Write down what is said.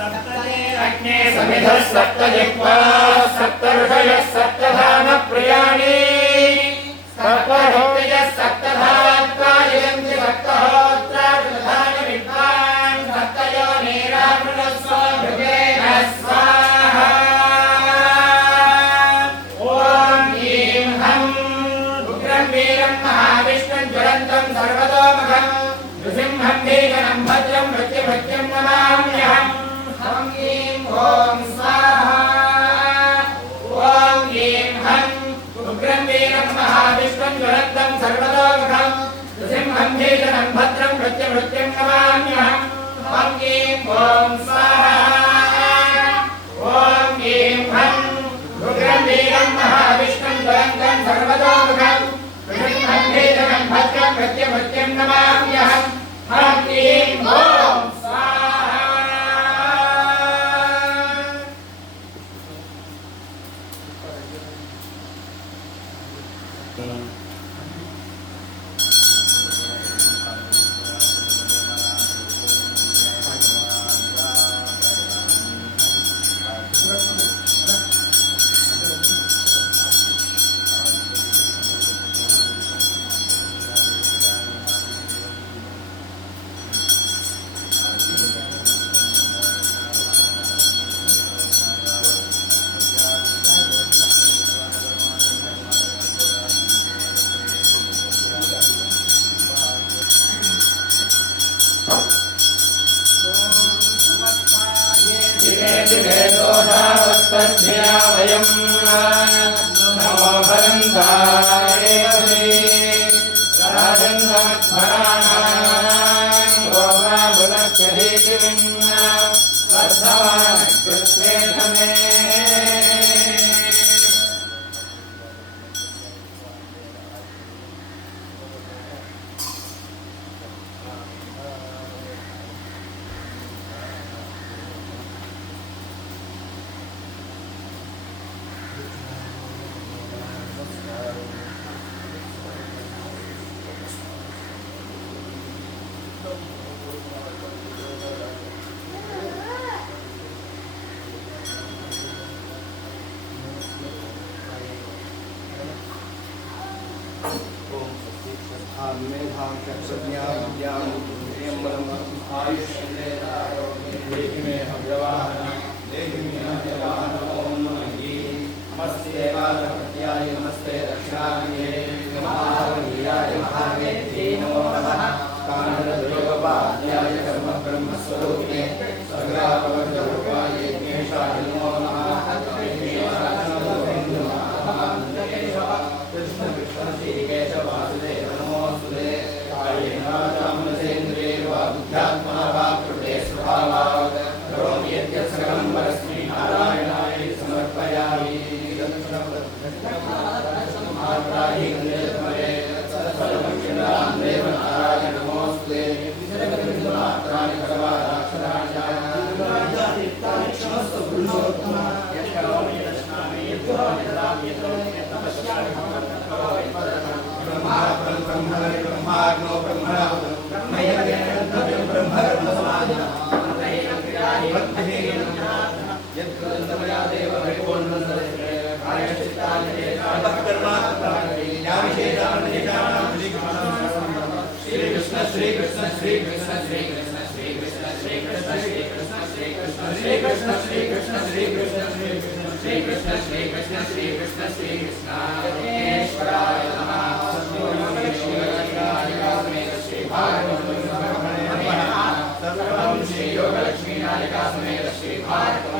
अग्ने समिधः सप्तजिह्वाः सप्तऋषयः सप्तधाम प्रियाणि सप्तहोत्रयः सप्तधात्वा यजन्ति सप्तहोत्रादधानि विद्वान् सप्तयोनिरावृणस्व भृगेण स्वाहा ॐ ह्रीं हं उग्रं वीरं महाविष्णुं ज्वलन्तं सर्वतोमुखं नृसिंहं भीषणं भद्रं मृत्युभृत्यं नमाम्यहम् ॐ ह्रीं ॐ स्वाहा ॐ ह्रीं हं उग्रं वीरं महाविष्णुं ज्वलन्तं सर्वतोमुखं नृसिंहं भीषणं भद्रं मृत्युभृत्यं नमाम्यहम् ॐ ह्रीं ॐ स्वाहा ॐ ह्रीं हं उग्रं वीरं महाविष्णुं ज्वलन्तं सर्वतोमुखं नृसिंहं भीषणं भद्रं मृत्युभृत्यं नमाम्यहम् ॐ ह्रीं ॐ तद्धिया वयं नमो भरन्ताय राजन्धमध्वराणां गोमाबुलस्य धीतिं वर्धमानः कृत्वे धमे मेधां चक्षुज्ञां विद्यां देहि मे अव्यवहारं देहि मे अव्यवहारं ॐ नमस्ते देवाय नमस्ते दक्षिणाग्नये महावीराय महावेद्ये नमो नमः कारणद्वयोपाध्याय कर्मब्रह्मस्वरूपिणे सर्वापवर्गरूपाय यज्ञेशाय नमो नमः कृष्ण कृष्ण श्रीकेशव वासुदेव नमोस्तुते कायेन वाचा मनसेन्द्रिये वा बुद्ध्यात्मना वा प्रकृते स्वभावात् करोमि यद्यत् सकलं परस्मै नारायणाय समर्पयामि देव नारायण नमोस्तुते मात्राणि सर्वाक्षराणि क्षमस्व पुरुषोत्तम यत्करोमि यदश्नामि यत्करोमि ददामि यत्करोमि यत्तपस्यामि ब्रह्माग्नो ब्रह्मणाहुतं ब्रह्मयज्ञं ब्रह्मकर्मसमाधिना यत्कृतं देव परिपूर्णं श्रीकृष्ण श्रीकृष्ण श्रीकृष्ण श्रीकृष्ण श्रीकृष्ण श्रीकृष्ण श्रीकृष्ण श्रीकृष्ण श्रीकृष्ण श्रीकृष्ण श्रीकृष्ण श्रीकृष्ण श्रीकृष्ण श्रीकृष्ण श्रीकृष्णाय नमः श्री योगलक्ष्मी नायिका समेत श्री भारत